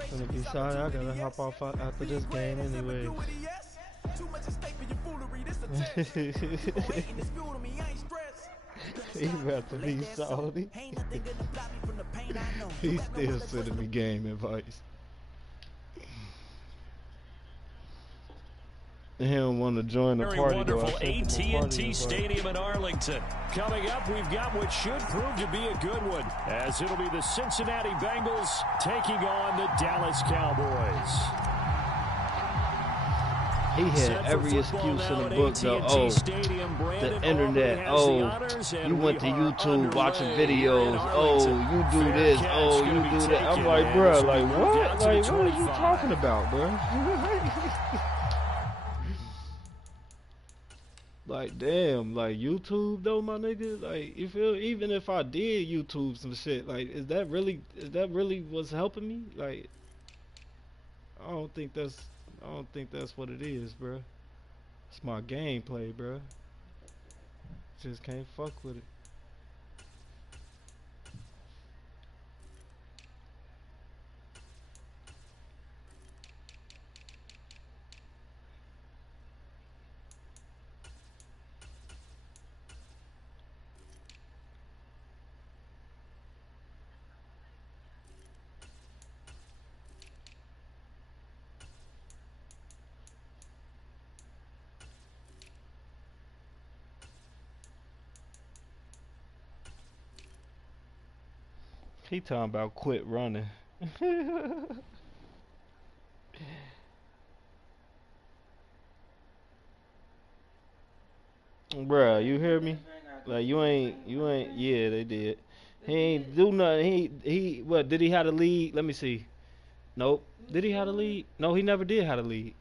finna be sorry. I gotta hop off after this game anyway. He about to be salty. He still sending me game advice. He don't want to join the party. Very wonderful AT&T Stadium in Arlington. Coming up, we've got what should prove to be a good one, as it'll be the Cincinnati Bengals taking on the Dallas Cowboys. He had every excuse in the book though. Oh, the internet. Oh, you went to YouTube watching videos. Oh, you do this. Oh, you do that. I'm like, bruh, like what? Like, what are you talking about, bruh? Like, damn, like YouTube though, my nigga. Like, you feel? Even if I did YouTube some shit, like, is that really what's helping me? Like, I don't think that's what it is, bruh. It's my gameplay, bruh. Just can't fuck with it. He talking about quit running. Bruh, you hear me? Like you ain't yeah, they did. He ain't do nothing. He what, did he have a lead? Let me see. Nope. Did he have a lead? No, he never did have a lead.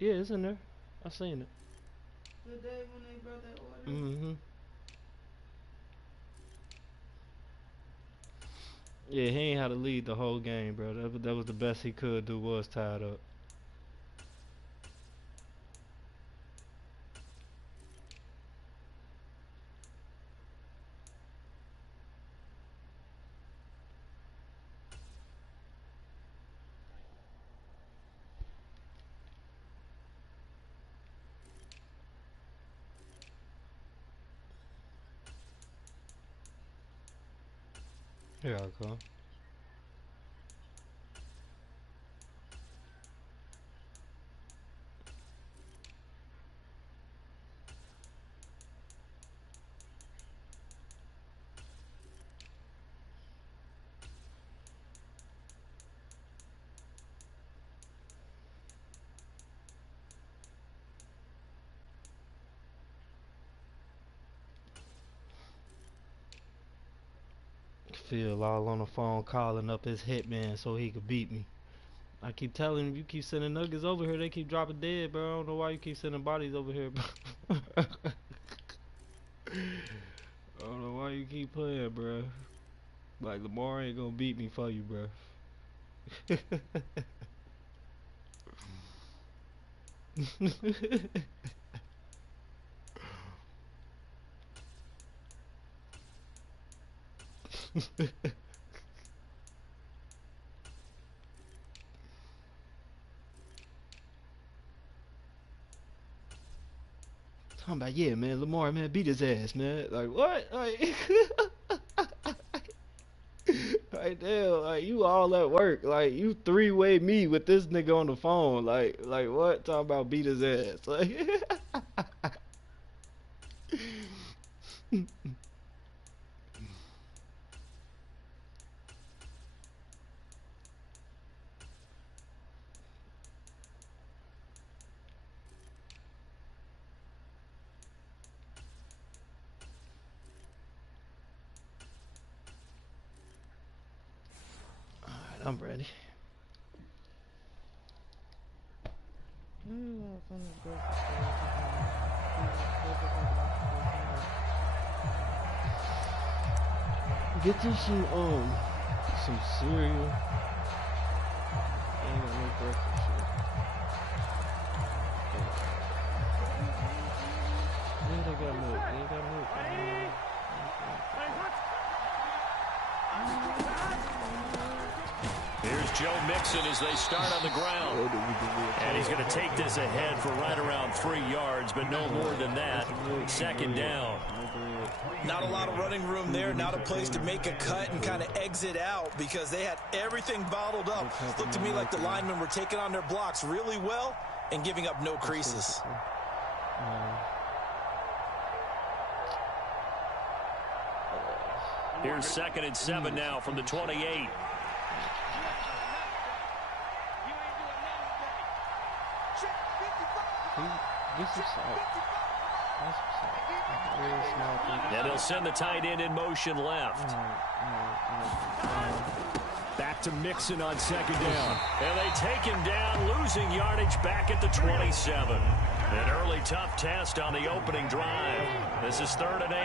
Yeah, it's in there. I seen it. The day when they brought that order? Mm-hmm. Yeah, he ain't had to lead the whole game, bro. That was the best he could do, was tied up. Here I go. Phil all on the phone calling up his hitman so he could beat me. I keep telling him, you keep sending nuggets over here, they keep dropping dead, bro. I don't know why you keep sending bodies over here, bro. I don't know why you keep playing, bro. Like, Lamar ain't gonna beat me for you, bro. Talking about, yeah, man, Lamar, man, beat his ass, man. Like, what? Like, like, damn, like, you all at work. Like, you three-way me with this nigga on the phone. Like what? Talking about beat his ass. Like, I'm ready. Get you some cereal. I ain't got no breakfast shit. Yeah, they got milk. They got milk. Here's Joe Mixon as they start on the ground. And he's going to take this ahead for right around 3 yards, but no more than that. Second down. Not a lot of running room there, not a place to make a cut and kind of exit out because they had everything bottled up. Looked to me like the linemen were taking on their blocks really well and giving up no creases. Here's 2nd and 7 now from the 28. And they'll send the tight end in motion left. Back to Mixon on 2nd down. And they take him down, losing yardage back at the 27. An early tough test on the opening drive. This is 3rd and 8.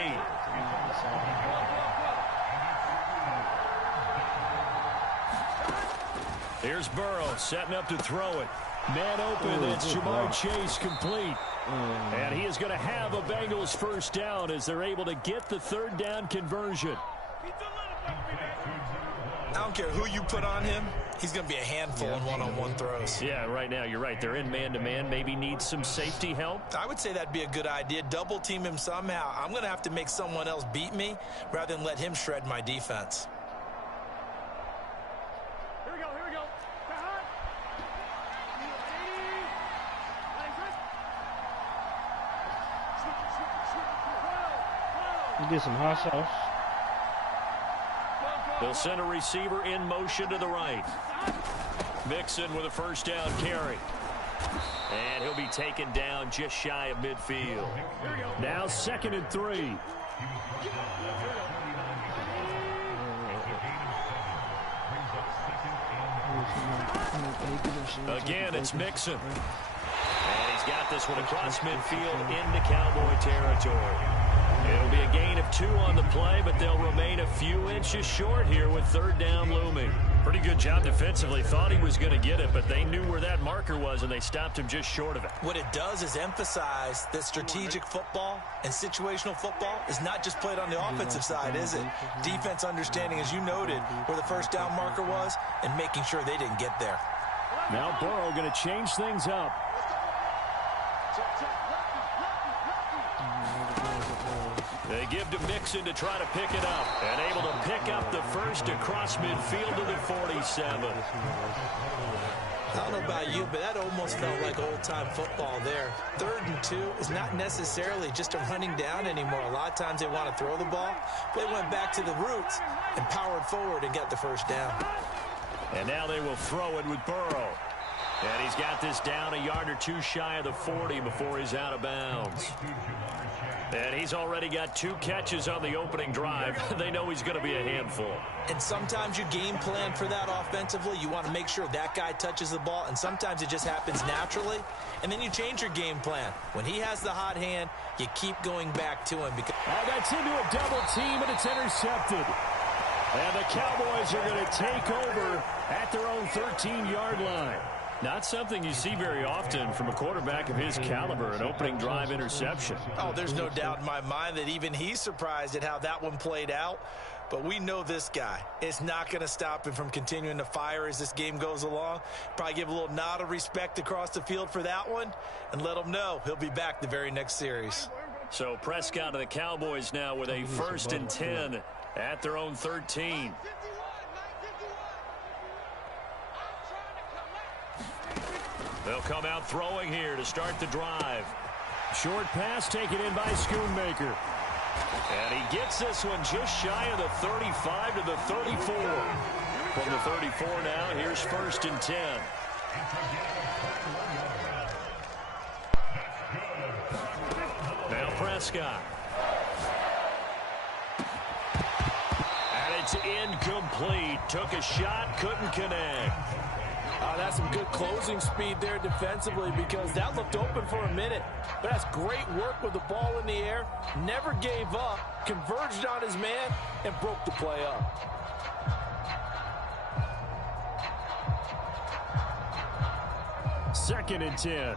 Here's Burrow setting up to throw it. Man open, that's Jamar Chase complete. And he is going to have a Bengals first down as they're able to get the 3rd down conversion. I don't care who you put on him. He's going to be a handful in one-on-one throws. Yeah, right now, you're right. They're in man-to-man. Maybe needs some safety help. I would say that'd be a good idea. Double team him somehow. I'm going to have to make someone else beat me rather than let him shred my defense. Here we go. You did some hot sauce. They'll send a receiver in motion to the right. Mixon with a first down carry. And he'll be taken down just shy of midfield. Now 2nd and 3. Again, it's Mixon. And he's got this one across midfield into Cowboy territory. It'll be a gain of 2 on the play, but they'll remain a few inches short here with 3rd down looming. Pretty good job defensively. Thought he was going to get it, but they knew where that marker was, and they stopped him just short of it. What it does is emphasize that strategic football and situational football is not just played on the offensive side, is it? Defense understanding, as you noted, where the first down marker was and making sure they didn't get there. Now Burrow going to change things up. They give to Mixon to try to pick it up. And able to pick up the first across midfield to the 47. I don't know about you, but that almost felt like old-time football there. 3rd and 2 is not necessarily just a running down anymore. A lot of times they want to throw the ball. They went back to the roots and powered forward and got the first down. And now they will throw it with Burrow. And he's got this down a yard or 2 shy of the 40 before he's out of bounds. And he's already got 2 catches on the opening drive. They know he's going to be a handful. And sometimes you game plan for that offensively. You want to make sure that guy touches the ball, and sometimes it just happens naturally. And then you change your game plan. When he has the hot hand, you keep going back to him. Because that's into a double team, and it's intercepted. And the Cowboys are going to take over at their own 13-yard line. Not something you see very often from a quarterback of his caliber, an opening drive interception. Oh, there's no doubt in my mind that even he's surprised at how that one played out. But we know this guy. It's not going to stop him from continuing to fire as this game goes along. Probably give a little nod of respect across the field for that one and let him know he'll be back the very next series. So Prescott and the Cowboys now with a 1st and 10 at their own 13. They'll come out throwing here to start the drive. Short pass taken in by Schoonmaker. And he gets this one just shy of the 35 to the 34. From the 34 now, here's 1st and 10. Now Prescott. And it's incomplete. Took a shot, couldn't connect. That's some good closing speed there defensively because that looked open for a minute. But that's great work with the ball in the air. Never gave up, converged on his man, and broke the play up. Second and 10.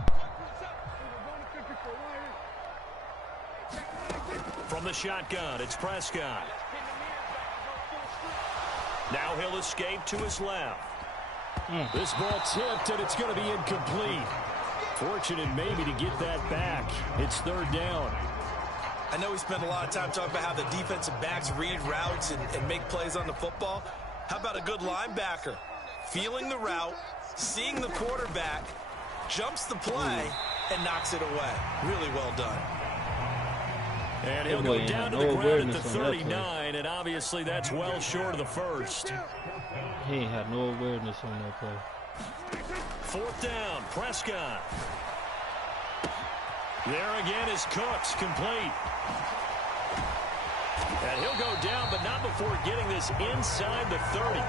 From the shotgun, it's Prescott. Now he'll escape to his left. This ball tipped, and it's going to be incomplete. Fortunate maybe to get that back. It's third down. I know we spent a lot of time talking about how the defensive backs read routes and make plays on the football. How about a good linebacker? Feeling the route, seeing the quarterback, jumps the play, and knocks it away. Really well done. And he'll go down to the ground at the 39, and obviously that's well short of the first. He ain't had no awareness on that play. Fourth down, Prescott. There again is Cooks, complete. And he'll go down, but not before getting this inside the 30.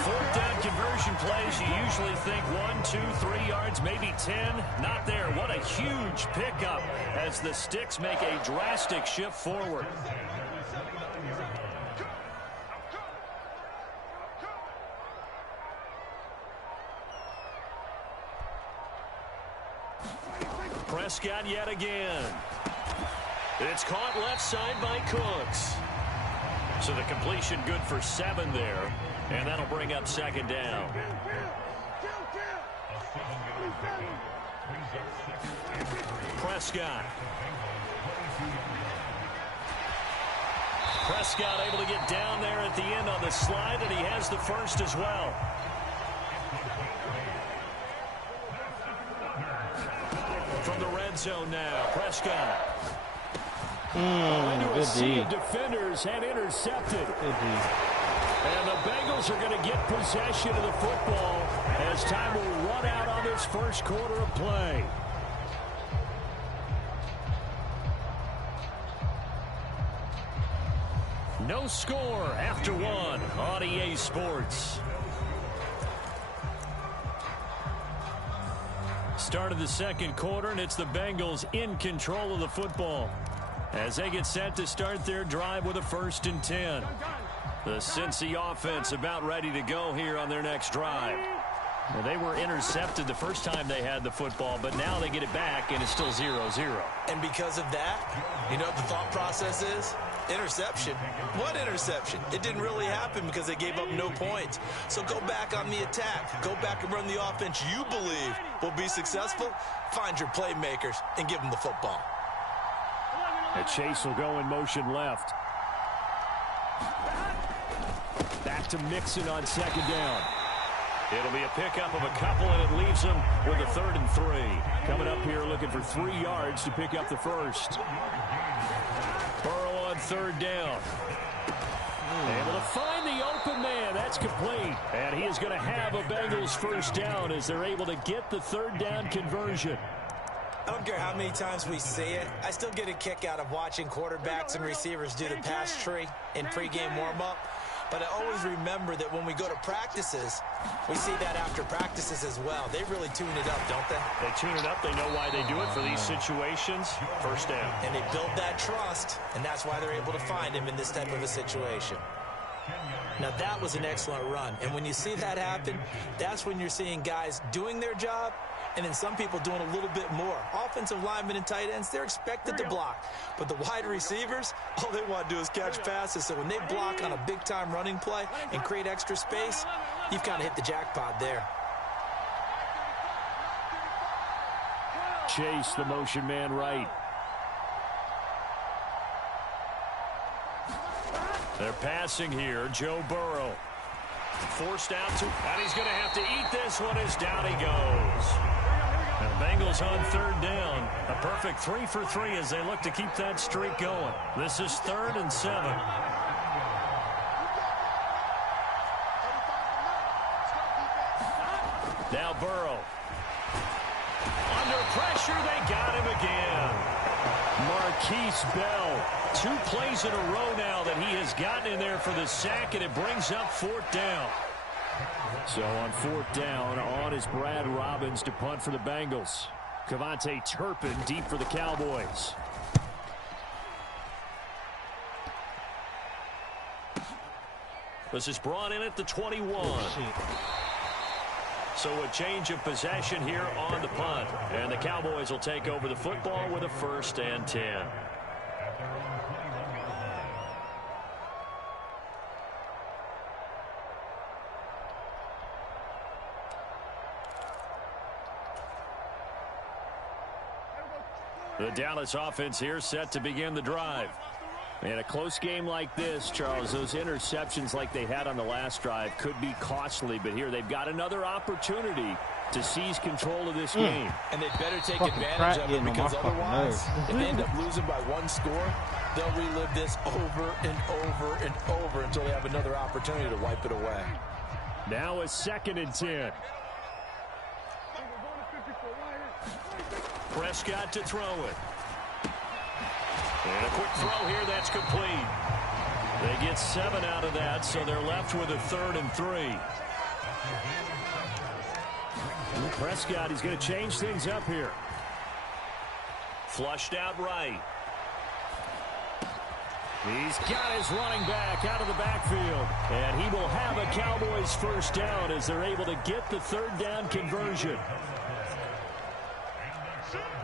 Fourth down conversion plays, you usually think 1, 2, 3 yards, maybe 10. Not there. What a huge pickup as the Sticks make a drastic shift forward. Prescott yet again. It's caught left side by Cooks. So the completion good for 7 there. And that'll bring up second down. Prescott. Prescott able to get down there at the end on the slide, and he has the first as well. From the red zone now, Prescott. Into a sea of defenders and intercepted. And the Bengals are going to get possession of the football as time will run out on this first quarter of play. No score after 1 on EA Sports. Start of the second quarter, and it's the Bengals in control of the football as they get set to start their drive with a 1st and 10. The Cincy offense about ready to go here on their next drive. Well, they were intercepted the first time they had the football, but now they get it back, and it's still 0-0. And because of that, you know what the thought process is? Interception. What interception? It didn't really happen because they gave up no points. So go back on the attack. Go back and run the offense you believe will be successful. Find your playmakers and give them the football. And Chase will go in motion left. Back to Mixon on second down. It'll be a pickup of a couple, and it leaves them with a 3rd and 3. Coming up here looking for 3 yards to pick up the first. Burrow on 3rd down. Able to find the open man. That's complete. And he is going to have a Bengals first down as they're able to get the 3rd down conversion. I don't care how many times we see it. I still get a kick out of watching quarterbacks and receivers do the pass tree in pregame warm-up. But I always remember that when we go to practices, we see that after practices as well. They really tune it up, don't they? They tune it up. They know why they do it for these situations. First down. And they build that trust, and that's why they're able to find him in this type of a situation. Now, that was an excellent run. And when you see that happen, that's when you're seeing guys doing their job, and then some people doing a little bit more. Offensive linemen and tight ends, they're expected to block. But the wide receivers, all they want to do is catch passes. So when they block on a big-time running play and create extra space, you've kind of hit the jackpot there. Chase, the motion man right. They're passing here. Joe Burrow. Forced out to, and he's going to have to eat this one as down he goes. And the Bengals on 3rd down. A perfect 3 for 3 as they look to keep that streak going. This is 3rd and 7. Now Burrow. Under pressure, they got him again. Marquise Bell. 2 plays in a row now that he has gotten in there for the sack, and it brings up 4th down. So on 4th down, on is Brad Robbins to punt for the Bengals. Kevontae Turpin deep for the Cowboys. This is brought in at the 21. So a change of possession here on the punt. And the Cowboys will take over the football with a 1st and 10. The Dallas offense here set to begin the drive. In a close game like this, Charles, those interceptions like they had on the last drive could be costly, but here they've got another opportunity to seize control of this game. And they better take Fucking advantage of it, crack because getting on my otherwise, fucking if they end up losing by one score, they'll relive this over and over and over until they have another opportunity to wipe it away. Now a 2nd and 10. Prescott to throw it. And a quick throw here, that's complete. They get 7 out of that, so they're left with a 3rd and 3. Prescott, he's going to change things up here. Flushed out right. He's got his running back out of the backfield. And he will have a Cowboys first down as they're able to get the 3rd down conversion.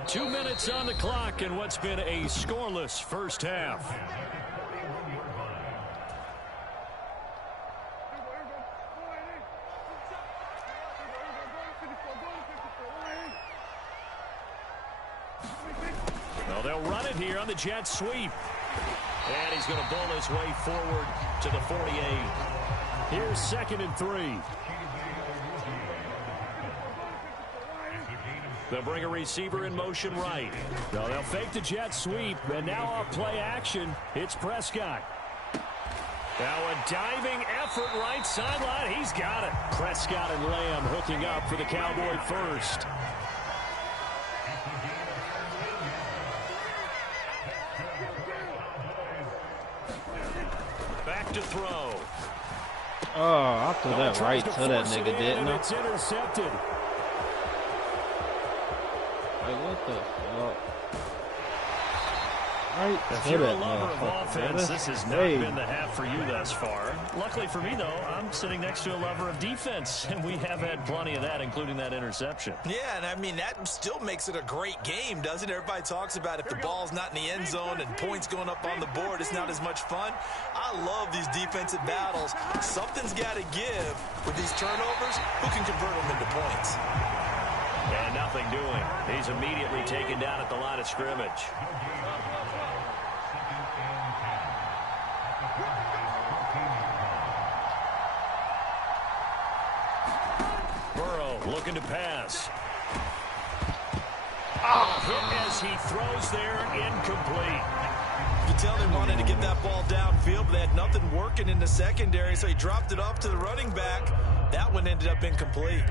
2 minutes on the clock in what's been a scoreless first half. Well, they'll run it here on the jet sweep. And he's going to bowl his way forward to the 48. Here's 2nd and 3. They'll bring a receiver in motion right. No, they'll fake the jet sweep, and now off play action, it's Prescott. Now a diving effort right sideline. He's got it. Prescott and Lamb hooking up for the Cowboy first. Back to throw. Oh, I threw that right to that nigga, didn't I? It's intercepted. Like, what the fuck? Right If to you're a that lover of motherfucker, offense, this has not been the half for you thus far. Luckily for me, though, I'm sitting next to a lover of defense, and we have had plenty of that, including that interception. Yeah, and I mean, that still makes it a great game, doesn't it? Everybody talks about if the ball's not in the end zone and points going up on the board, it's not as much fun. I love these defensive battles. Something's got to give with these turnovers. Who can convert them into points? And nothing doing. He's immediately taken down at the line of scrimmage. Burrow looking to pass. Hit as he throws there, incomplete. You can tell they wanted to get that ball downfield, but they had nothing working in the secondary, so he dropped it off to the running back. That one ended up incomplete.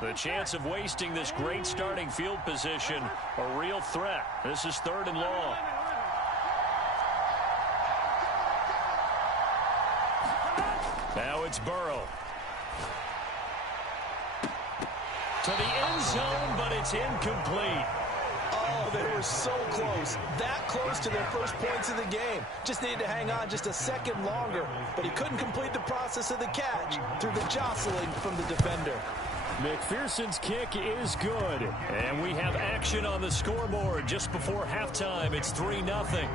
The chance of wasting this great starting field position, a real threat. This is 3rd and long. Now it's Burrow. To the end zone, but it's incomplete. Oh, they were so close. That close to their first points of the game. Just needed to hang on just a second longer, but he couldn't complete the process of the catch through the jostling from the defender. McPherson's kick is good. And we have action on the scoreboard just before halftime. It's 3-0.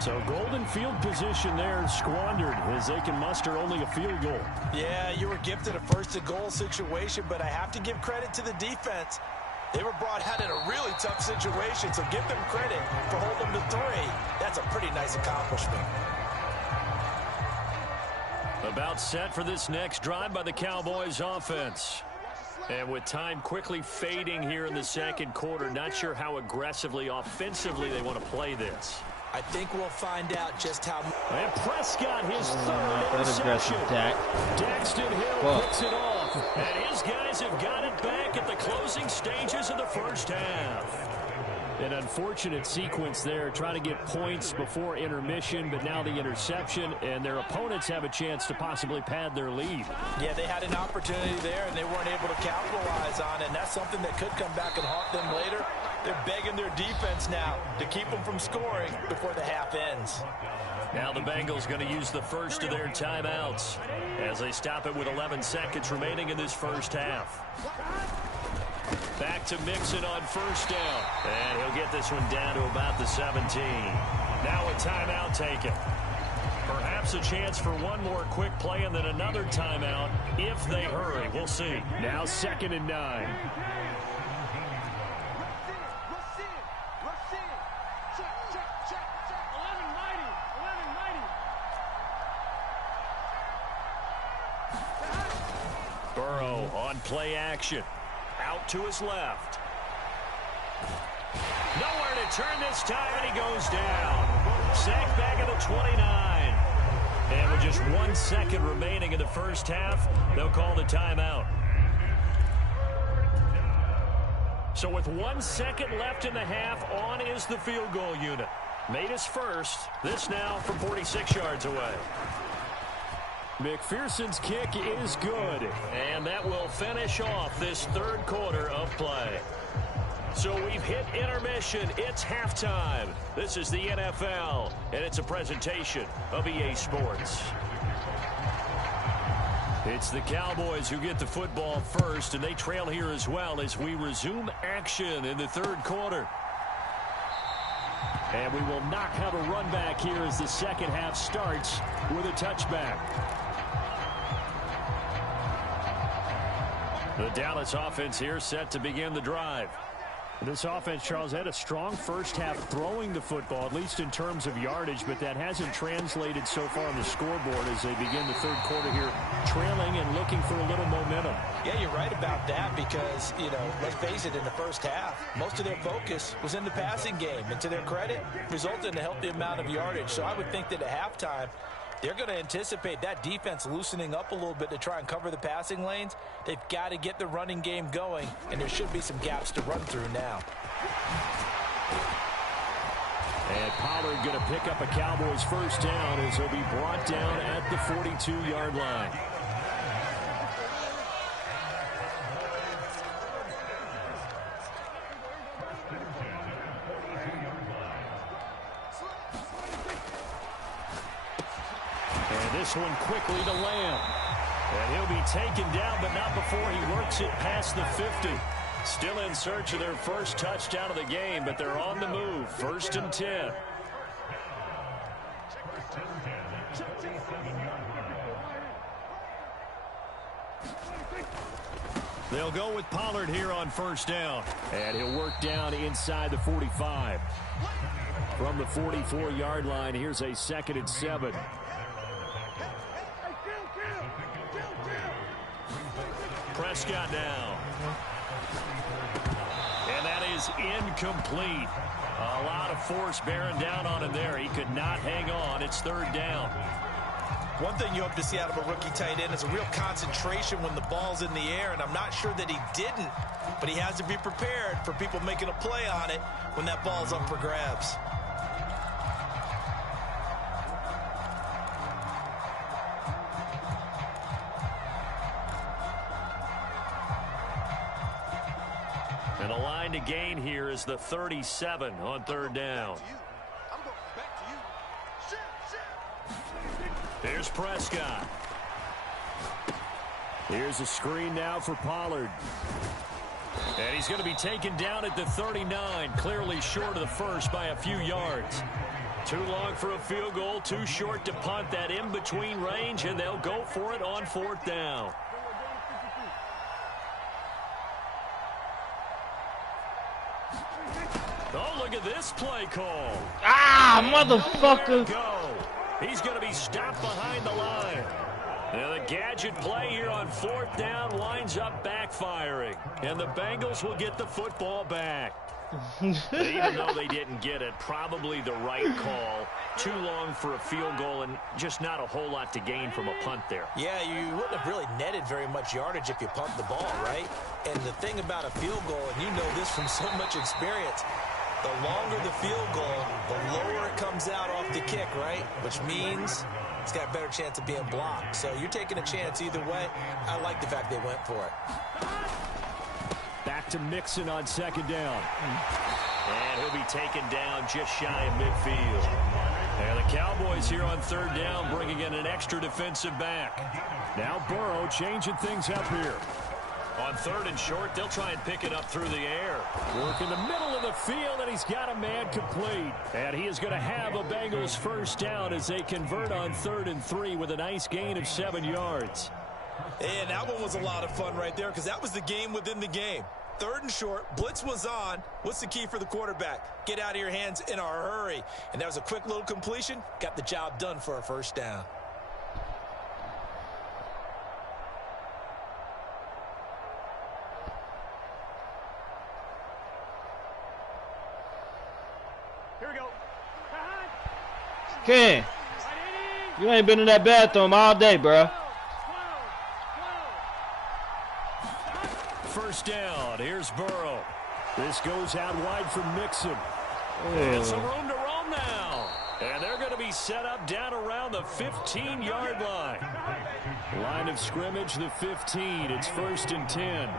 So golden field position there squandered as they can muster only a field goal. Yeah, you were gifted a first-to-goal situation, but I have to give credit to the defense. They were brought out in a really tough situation, so give them credit for holding them to 3. That's a pretty nice accomplishment. About set for this next drive by the Cowboys offense. And with time quickly fading here in the second quarter, not sure how aggressively, offensively they want to play this. I think we'll find out just how. And Prescott, his 3rd interception. Daxton Hill picks it off. And his guys have got it back at the closing stages of the first half. An unfortunate sequence there, trying to get points before intermission, but now the interception, and their opponents have a chance to possibly pad their lead. Yeah, they had an opportunity there, and they weren't able to capitalize on it, and that's something that could come back and haunt them later. They're begging their defense now to keep them from scoring before the half ends. Now the Bengals going to use the first of their timeouts as they stop it with 11 seconds remaining in this first half. Back to Mixon on first down. And he'll get this one down to about the 17. Now a timeout taken. Perhaps perhaps a chance for one more quick play and then another timeout if they hurry. We'll see. Now 2nd and 9. Burrow on play action. Out to his left. Nowhere to turn this time, and he goes down. Sacked back at the 29. And with just 1 second remaining in the first half, they'll call the timeout. So with 1 second left in the half, on is the field goal unit. Made his first. This now from 46 yards away. McPherson's kick is good. And that will finish off this 3rd quarter of play. So we've hit intermission. It's halftime. This is the NFL, and it's a presentation of EA Sports. It's the Cowboys who get the football first, and they trail here as well as we resume action in the 3rd quarter. And we will not have a run back here as the second half starts with a touchback. The Dallas offense here set to begin the drive. This offense, Charles, had a strong first half throwing the football, at least in terms of yardage, but that hasn't translated so far on the scoreboard as they begin the 3rd quarter here, trailing and looking for a little momentum. Yeah, you're right about that because, let's face it, in the first half, most of their focus was in the passing game. And to their credit, resulted in a healthy amount of yardage. So I would think that at halftime, they're going to anticipate that defense loosening up a little bit to try and cover the passing lanes. They've got to get the running game going, and there should be some gaps to run through now. And Pollard going to pick up a Cowboys first down as he'll be brought down at the 42-yard line. This one quickly to Lamb. And he'll be taken down, but not before he works it past the 50. Still in search of their first touchdown of the game, but they're on the move. 1st and 10. They'll go with Pollard here on 1st down. And he'll work down inside the 45. From the 44-yard line, here's a 2nd and 7. Prescott now. And that is incomplete. A lot of force bearing down on him there. He could not hang on. It's 3rd down. One thing you hope to see out of a rookie tight end is a real concentration when the ball's in the air, and I'm not sure that he didn't, but he has to be prepared for people making a play on it when that ball's up for grabs. And the line to gain here is the 37 on 3rd down. Here's Prescott. Here's a screen now for Pollard. And he's going to be taken down at the 39, clearly short of the first by a few yards. Too long for a field goal, too short to punt. That in-between range, and they'll go for it on 4th down. Oh, look at this play call. Ah, motherfucker. Go. He's going to be stopped behind the line. Now the gadget play here on 4th down winds up backfiring. And the Bengals will get the football back. Even though they didn't get it, probably the right call. Too long for a field goal and just not a whole lot to gain from a punt there. Yeah, you wouldn't have really netted very much yardage if you pumped the ball, right? And the thing about a field goal, and you know this from so much experience, the longer the field goal, the lower it comes out off the kick, right? Which means it's got a better chance of being blocked. So you're taking a chance either way. I like the fact they went for it. Back to Mixon on 2nd down. And he'll be taken down just shy of midfield. And the Cowboys here on 3rd down bringing in an extra defensive back. Now Burrow changing things up here. On 3rd and short, they'll try and pick it up through the air. Work in the middle of the field, and he's got a man complete. And he is going to have a Bengals first down as they convert on 3rd and 3 with a nice gain of 7 yards. And that one was a lot of fun right there because that was the game within the game. 3rd and short, blitz was on. What's the key for the quarterback? Get out of your hands in a hurry. And that was a quick little completion. Got the job done for a first down. Here we go. Ken, you ain't been in that bathroom all day, bruh. First down. Here's Burrow. This goes out wide from Mixon. And some room to roam now. And they're going to be set up down around the 15-yard line. Line of scrimmage, the 15. It's 1st and 10.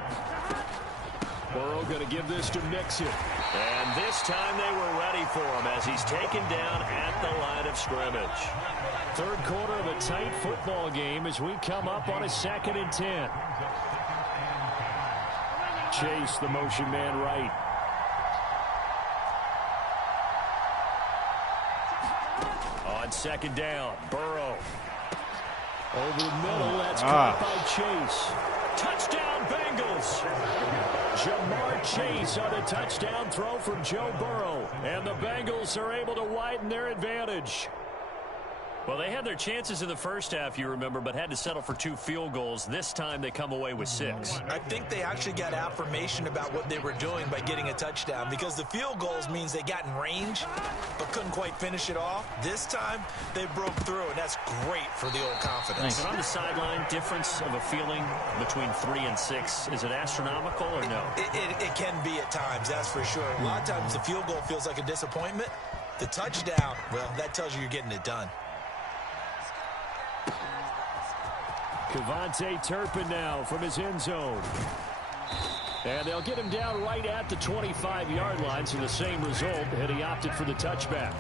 Burrow going to give this to Mixon. And this time they were ready for him as he's taken down at the line of scrimmage. 3rd quarter of a tight football game as we come up on a 2nd and 10. Chase, the motion man right. On 2nd down, Burrow. Over the middle, that's caught by Chase. Touchdown, Bengals. Jamar Chase on a touchdown throw from Joe Burrow. And the Bengals are able to widen their advantage. Well, they had their chances in the first half, you remember, but had to settle for 2 field goals. This time they come away with 6. I think they actually got affirmation about what they were doing by getting a touchdown because the field goals means they got in range but couldn't quite finish it off. This time they broke through, and that's great for the old confidence. But on the sideline, difference of a feeling between 3 and 6, is it astronomical or no? It can be at times, that's for sure. A lot of times the field goal feels like a disappointment. The touchdown, well, that tells you you're getting it done. Kevontae Turpin now from his end zone. And they'll get him down right at the 25-yard line, so the same result, and he opted for the touchback.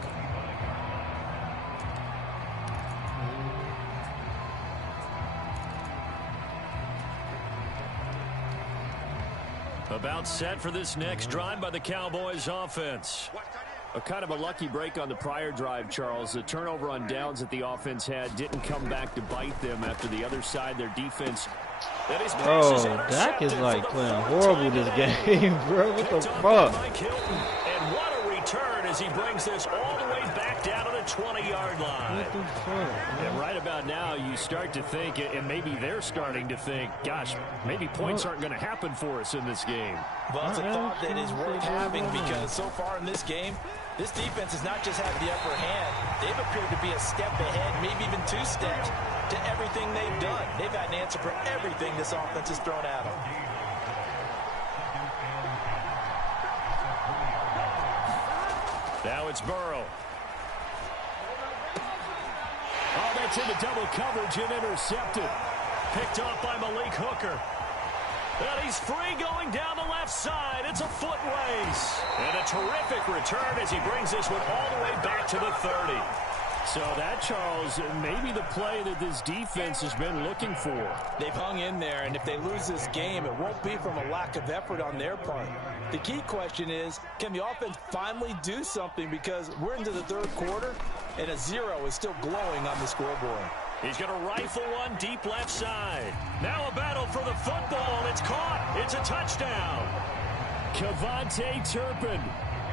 About set for this next drive by the Cowboys offense. A kind of a lucky break on the prior drive, Charles. The turnover on downs that the offense had didn't come back to bite them after the other side, their defense. Bro, Dak is like playing horrible this game, bro. What the fuck? And what a return as he brings this all the way back down to the 20-yard line. What the fuck? And right about now, you start to think, and maybe they're starting to think, gosh, maybe points aren't going to happen for us in this game. Well, it's a thought that is worth having because so far in this game, this defense has not just had the upper hand. They've appeared to be a step ahead, maybe even 2 steps to everything they've done. They've had an answer for everything this offense has thrown at them. Now it's Burrow. Oh, that's into double coverage and intercepted. Picked off by Malik Hooker. And he's free going down the left side. It's a foot race. And a terrific return as he brings this one all the way back to the 30. So that, Charles, maybe the play that this defense has been looking for. They've hung in there, and if they lose this game, it won't be from a lack of effort on their part. The key question is, can the offense finally do something? Because we're into the 3rd quarter, and a 0 is still glowing on the scoreboard. He's going to rifle one deep left side. Now a battle for the football. It's caught. It's a touchdown. Kevontae Turpin,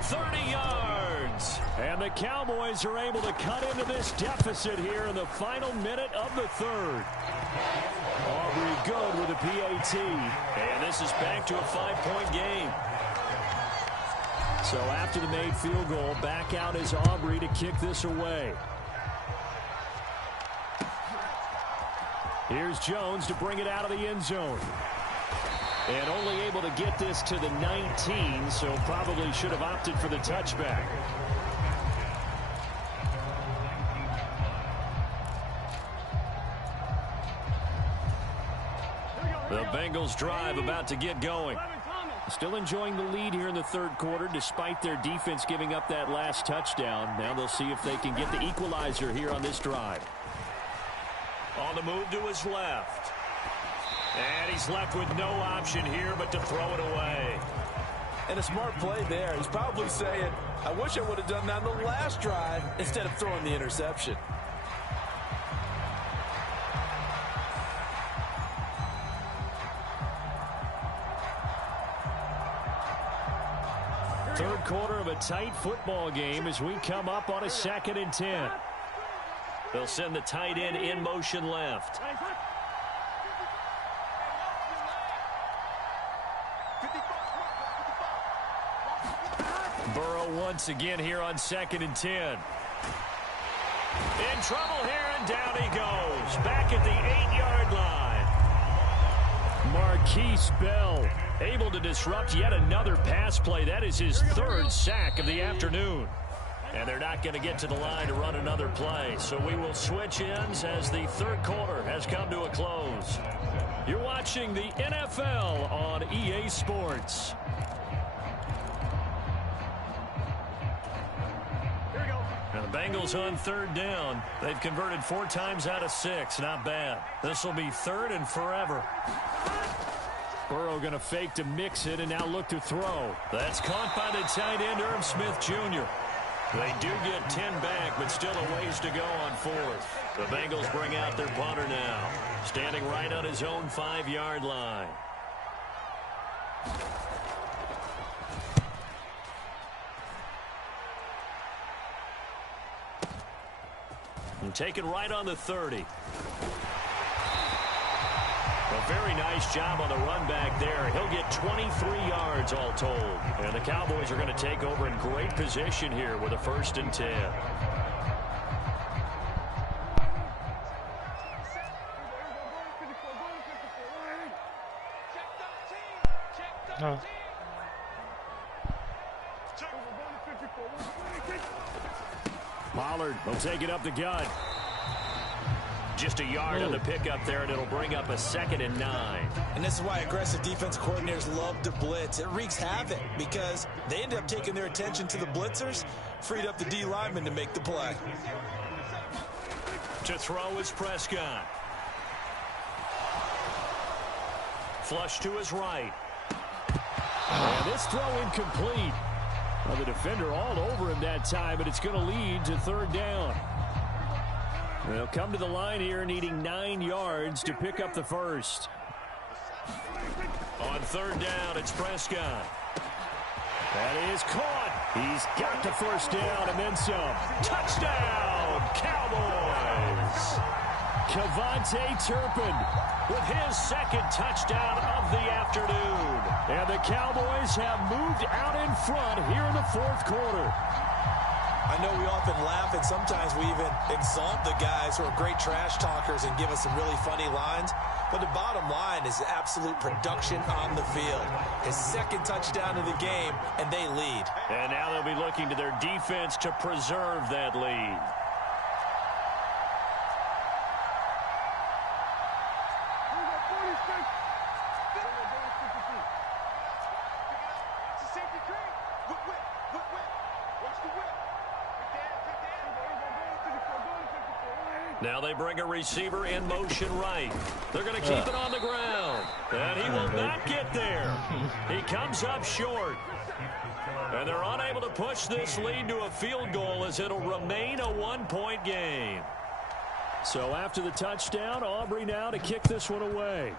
30 yards. And the Cowboys are able to cut into this deficit here in the final minute of the 3rd. Aubrey good with a PAT. And this is back to a 5-point game. So after the made field goal, back out is Aubrey to kick this away. Here's Jones to bring it out of the end zone. And only able to get this to the 19, so probably should have opted for the touchback. The Bengals drive about to get going. Still enjoying the lead here in the 3rd quarter despite their defense giving up that last touchdown. Now they'll see if they can get the equalizer here on this drive. On the move to his left. And he's left with no option here but to throw it away. And a smart play there. He's probably saying, I wish I would have done that in the last drive instead of throwing the interception. Third quarter of a tight football game as we come up on a 2nd and 10. They'll send the tight end in motion left. Burrow once again here on 2nd and 10. In trouble here, and down he goes. Back at the 8-yard line. Marquise Bell able to disrupt yet another pass play. That is his 3rd sack of the afternoon. And they're not going to get to the line to run another play. So we will switch ends as the third quarter has come to a close. You're watching the NFL on EA Sports. Now the Bengals on 3rd down. They've converted 4 times out of 6. Not bad. This will be 3rd and forever. Burrow going to fake to mix it and now look to throw. That's caught by the tight end, Irv Smith Jr. They do get 10 back, but still a ways to go on 4th. The Bengals bring out their punter now, standing right on his own 5-yard line. And taken right on the 30. A very nice job on the run back there. He'll get 23 yards all told. And the Cowboys are going to take over in great position here with a 1st and 10. Huh. Pollard will take it up the gut. Just a yard on the pickup there, and it'll bring up a 2nd and 9. And this is why aggressive defense coordinators love to blitz. It wreaks havoc because they end up taking their attention to the blitzers, freed up the D lineman to make the play. To throw is Prescott. Flush to his right. And this throw incomplete. Well, the defender all over him that time, but it's going to lead to 3rd down. They'll come to the line here needing 9 yards to pick up the 1st. On 3rd down, it's Prescott. That is caught. He's got the 1st down and then some. Touchdown, Cowboys! Kevontae Turpin with his 2nd touchdown of the afternoon. And the Cowboys have moved out in front here in the 4th quarter. I know we often laugh and sometimes we even exalt the guys who are great trash talkers and give us some really funny lines. But the bottom line is absolute production on the field. His 2nd touchdown of the game, and they lead. And now they'll be looking to their defense to preserve that lead. Now they bring a receiver in motion right. They're going to keep it on the ground. And he will not get there. He comes up short. And they're unable to push this lead to a field goal as it'll remain a 1-point game. So after the touchdown, Aubrey now to kick this one away.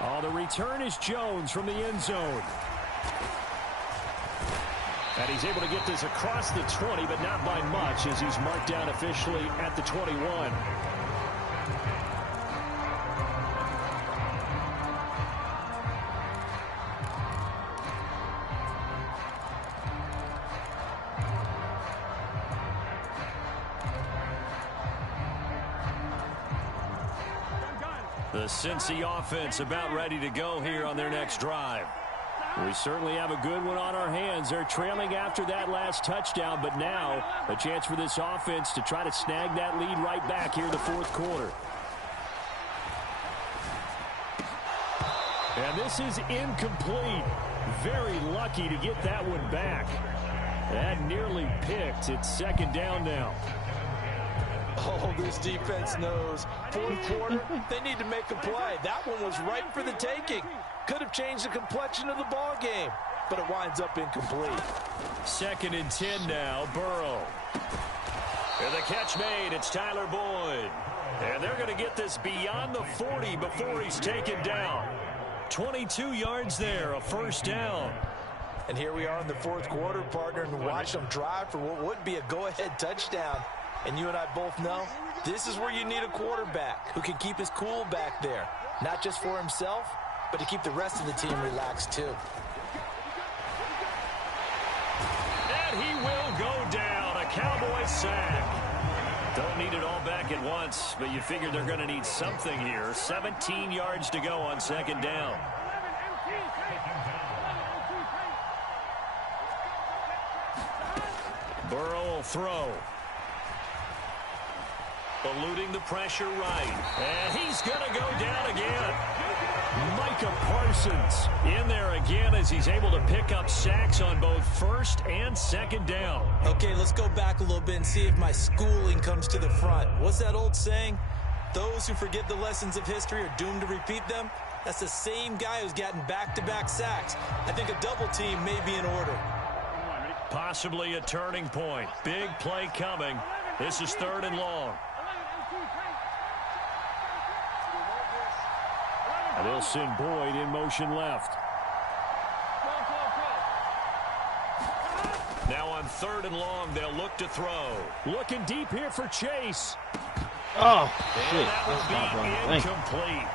Oh, the return is Jones from the end zone. And he's able to get this across the 20, but not by much as he's marked down officially at the 21. The Cincy offense about ready to go here on their next drive. We certainly have a good one on our hands. They're trailing after that last touchdown, but now a chance for this offense to try to snag that lead right back here in the 4th quarter. And this is incomplete. Very lucky to get that one back. That nearly picked. It's 2nd down now. Oh, this defense knows. Fourth quarter, they need to make a play. That one was right for the taking. Could have changed the complexion of the ball game, but it winds up incomplete. 2nd and 10 now, Burrow. And the catch made, it's Tyler Boyd. And they're going to get this beyond the 40 before he's taken down. 22 yards there, a first down. And here we are in the fourth quarter, partner, and watch them drive for what would be a go-ahead touchdown. And you and I both know this is where you need a quarterback who can keep his cool back there, not just for himself, but to keep the rest of the team relaxed too. And he will go down, a Cowboy sack. Don't need it all back at once, but you figure they're going to need something here. 17 yards to go on 2nd down. Burrow will throw. Eluding the pressure right. And he's going to go down again. Micah Parsons in there again as he's able to pick up sacks on both 1st and 2nd down. Okay, let's go back a little bit and see if my schooling comes to the front. What's that old saying? Those who forget the lessons of history are doomed to repeat them. That's the same guy who's gotten back-to-back sacks. I think a double team may be in order. Possibly a turning point. Big play coming. This is 3rd and long. And they'll send Boyd in motion left. Now on 3rd and long, they'll look to throw. Looking deep here for Chase. Oh, and shit. that will be incomplete.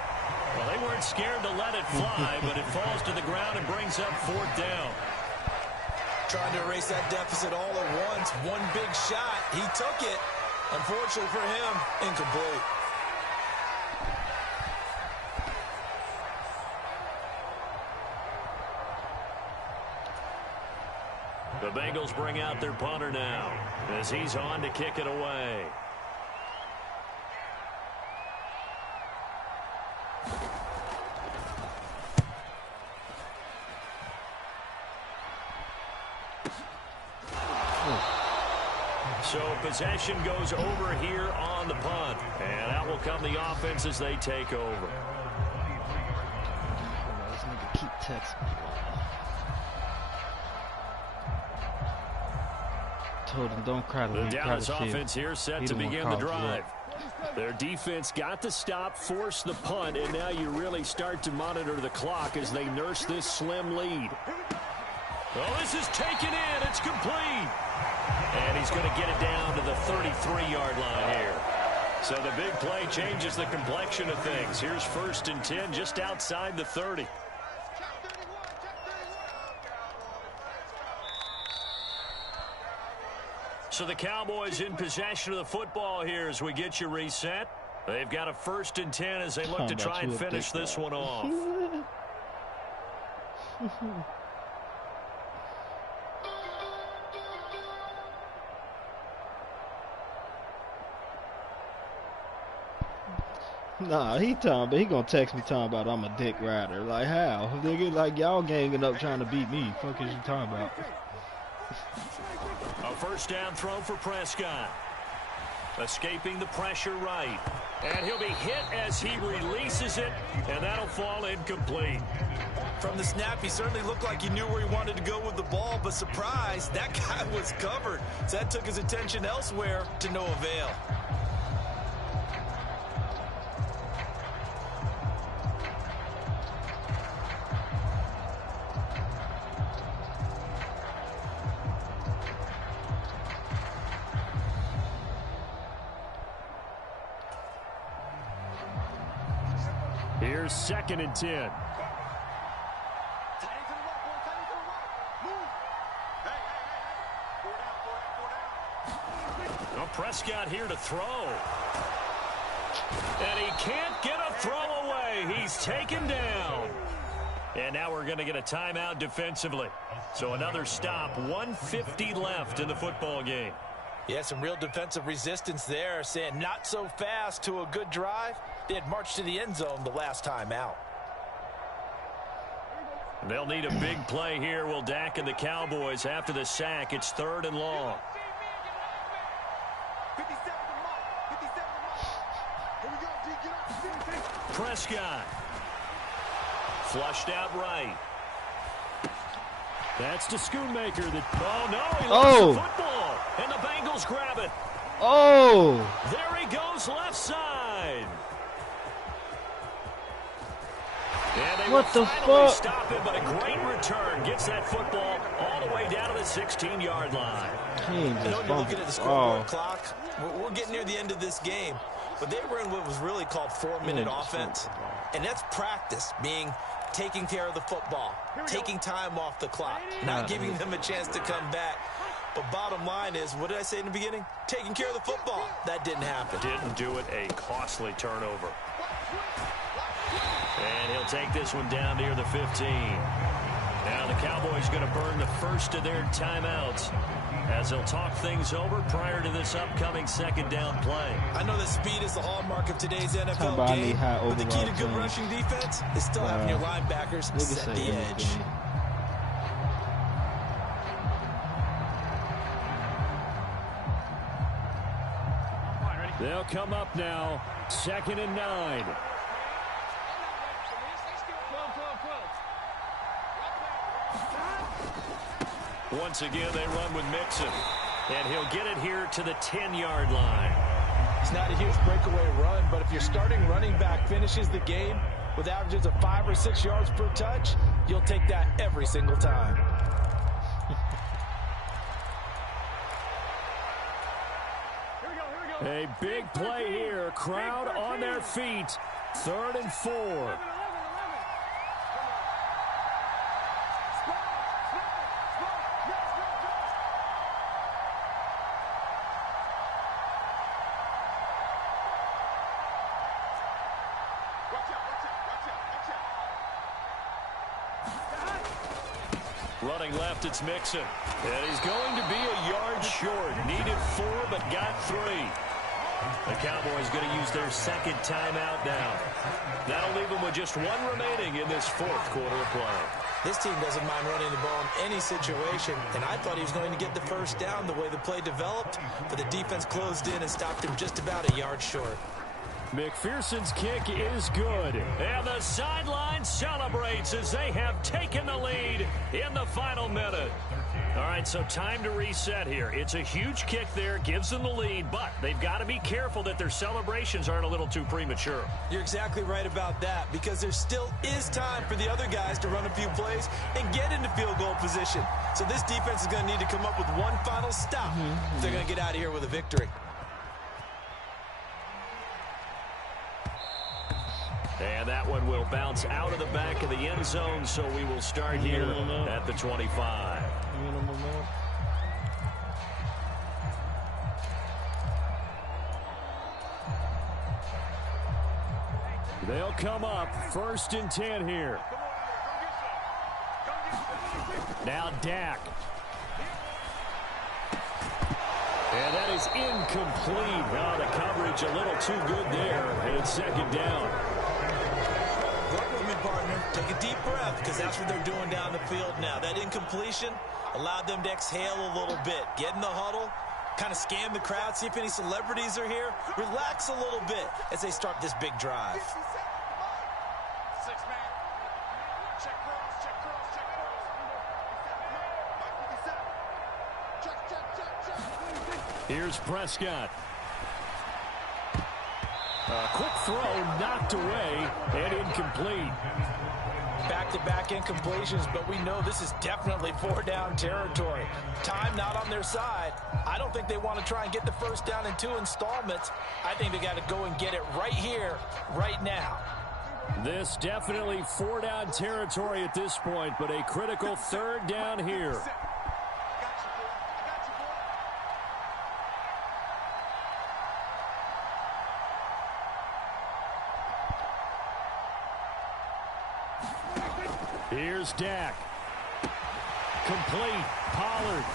Well, they weren't scared to let it fly, but it falls to the ground and brings up 4th down. Trying to erase that deficit all at once. One big shot. He took it. Unfortunately for him, incomplete. The Bengals bring out their punter now as he's on to kick it away. So possession goes over here on the punt. And out will come the offense as they take over. This nigga keep texting me. Told him don't cry to me. The Dallas offense here set to begin the drive. Their defense got the stop, forced the punt, and now you really start to monitor the clock as they nurse this slim lead. Oh, this is taken in. It's complete. And he's going to get it down to the 33-yard line here. So the big play changes the complexion of things. Here's 1st and 10 just outside the 30. So the Cowboys in possession of the football here as we get you reset. They've got a 1st and 10 as they look to try and finish this one off. Nah, he gonna text me talking about I'm a dick rider. Like how? Nigga, like y'all ganging up trying to beat me. Fuck is you talking about? A 1st down throw for Prescott. Escaping the pressure right. And he'll be hit as he releases it, and that'll fall incomplete. From the snap, he certainly looked like he knew where he wanted to go with the ball, but surprise, that guy was covered. So that took his attention elsewhere to no avail. Here's 2nd and 10. Well, Prescott here to throw. And he can't get a throw away. He's taken down. And now we're going to get a timeout defensively. So another stop, 1:50 left in the football game. Yeah, some real defensive resistance there, saying not so fast to a good drive. They had marched to the end zone the last time out. They'll need a big play here, will Dak and the Cowboys after the sack. It's 3rd and long. Prescott. Flushed out right. That's the Schoonmaker. Oh, no, he lost the football. And the Bengals grab it. Oh! There he goes, left side. And they What the finally fuck? stop him, but a great return. Gets that football all the way down to the 16-yard line. King You know, just when you look bumped at it. the scoreboard Oh. clock, we're getting near the end of this game. But they were in what was really called 4-minute offense. And that's practice, being taking care of the football, taking time off the clock, not giving them a chance to come back. But bottom line is, what did I say in the beginning? Taking care of the football. That didn't happen. Didn't do it. A costly turnover. And he'll take this one down near the 15. Now the Cowboys going to burn the first of their timeouts as they'll talk things over prior to this upcoming second down play. I know that speed is the hallmark of today's Talking NFL about I need game, high but the key to overall good team. rushing defense is still having your linebackers Nigga set say the edge. anything. They'll come up now. 2nd and 9. Once again, they run with Mixon. And he'll get it here to the 10-yard line. It's not a huge breakaway run, but if your starting running back finishes the game with averages of 5 or 6 yards per touch, you'll take that every single time. A big play here. Crowd on their feet. 3rd and 4. Running left, it's Mixon. And he's going to be a yard short. Needed 4, but got 3. The Cowboys going to use their second timeout now. That'll leave them with just 1 remaining in this 4th quarter of play. This team doesn't mind running the ball in any situation, and I thought he was going to get the first down the way the play developed, but the defense closed in and stopped him just about a yard short. McPherson's kick is good. And the sideline celebrates as they have taken the lead in the final minute. All right, so time to reset here. It's a huge kick there, gives them the lead, but they've got to be careful that their celebrations aren't a little too premature. You're exactly right about that, because there still is time for the other guys to run a few plays and get into field goal position. So this defense is going to need to come up with one final stop if they're going to get out of here with a victory. And that one will bounce out of the back of the end zone, so we will start here at the 25. They'll come up 1st and 10 here. Now Dak. And that is incomplete. Oh, the coverage a little too good there. And it's 2nd down. Work with me, partner. Take a deep breath, because that's what they're doing down the field now. That incompletion allowed them to exhale a little bit. Get in the huddle, kind of scan the crowd, see if any celebrities are here. Relax a little bit as they start this big drive. Here's Prescott. A quick throw knocked away and incomplete. Back-to-back incompletions, but we know this is definitely 4-down territory. Time not on their side. I don't think they want to try and get the first down in 2 installments. I think they got to go and get it right here, right now. This definitely 4-down territory at this point, but a critical 3rd down here. Here's Dak. Complete. Pollard.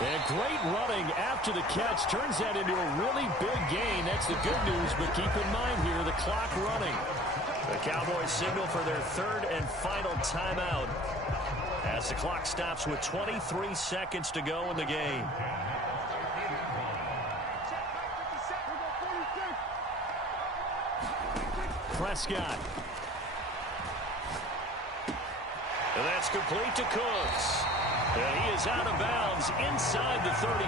And great running after the catch. Turns that into a really big gain. That's the good news, but keep in mind here, the clock running. The Cowboys signal for their 3rd and final timeout as the clock stops with 23 seconds to go in the game. Prescott. And that's complete to Cooks. And he is out of bounds inside the 35.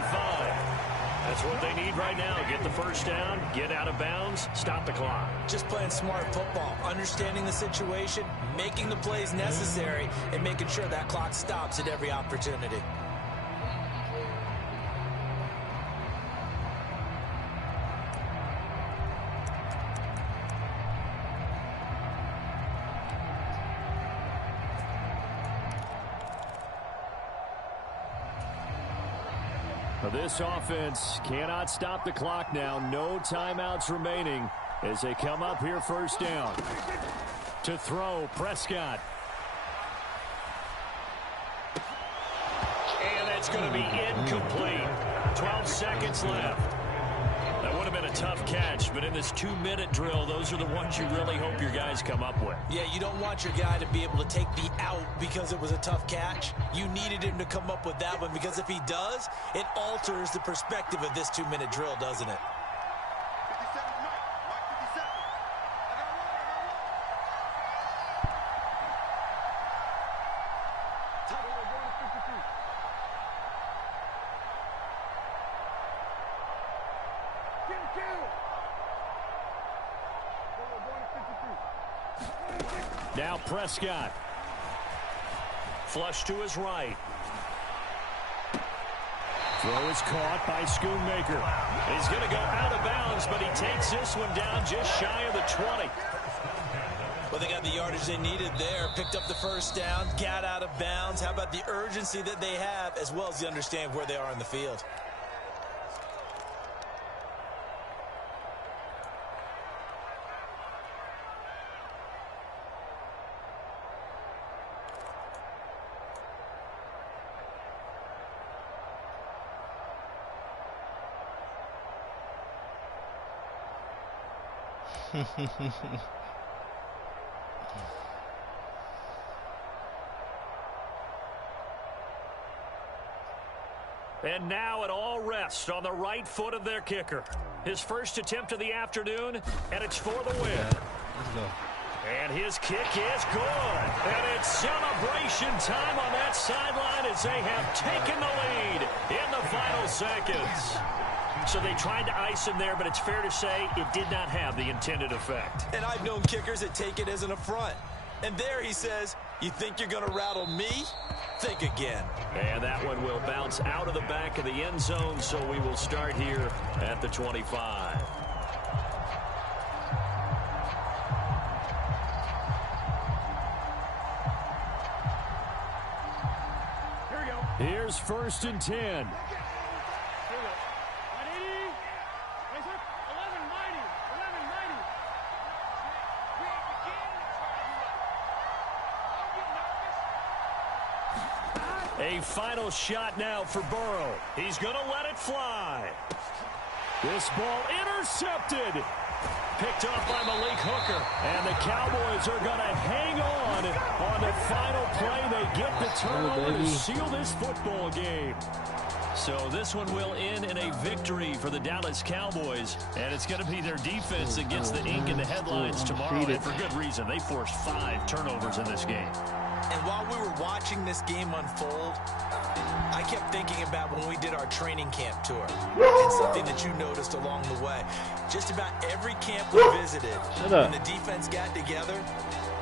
That's what they need right now. Get the first down, get out of bounds, stop the clock. Just playing smart football, understanding the situation, making the plays necessary, and making sure that clock stops at every opportunity. This offense cannot stop the clock now. No timeouts remaining as they come up here first down. To throw, Prescott. And that's going to be incomplete. 12 seconds left. That would have been a tough catch, but in this 2-minute drill, those are the ones you really hope your guys come up with. Yeah, you don't want your guy to be able to take the out because it was a tough catch. You needed him to come up with that one because if he does, it alters the perspective of this 2-minute drill, doesn't it? Now Prescott. Flush to his right. Throw is caught by Schoonmaker. He's going to go out of bounds, but he takes this one down just shy of the 20. Well, they got the yardage they needed there. Picked up the first down, got out of bounds. How about the urgency that they have, as well as the understand where they are in the field? And now it all rests on the right foot of their kicker. His first attempt of the afternoon, and it's for the win. Let's go. And his kick is good. And it's celebration time on that sideline as they have taken the lead in the final seconds. So they tried to ice him there, but it's fair to say it did not have the intended effect. And I've known kickers that take it as an affront. And there he says, you think you're going to rattle me? Think again. And that one will bounce out of the back of the end zone, so we will start here at the 25. Here we go. Here's 1st and 10. A final shot now for Burrow. He's going to let it fly. This ball intercepted. Picked off by Malik Hooker. And the Cowboys are going to hang on the final play. They get the turnover to seal this football game. So this one will end in a victory for the Dallas Cowboys. And it's going to be their defense that gets the ink in the headlines tomorrow. And for good reason. They forced 5 turnovers in this game. And while we were watching this game unfold, I kept thinking about when we did our training camp tour and something that you noticed along the way. Just about every camp we visited, when the defense got together,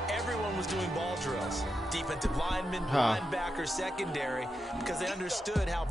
everyone was doing ball drills. Defensive linemen, linebackers, secondary, because they understood how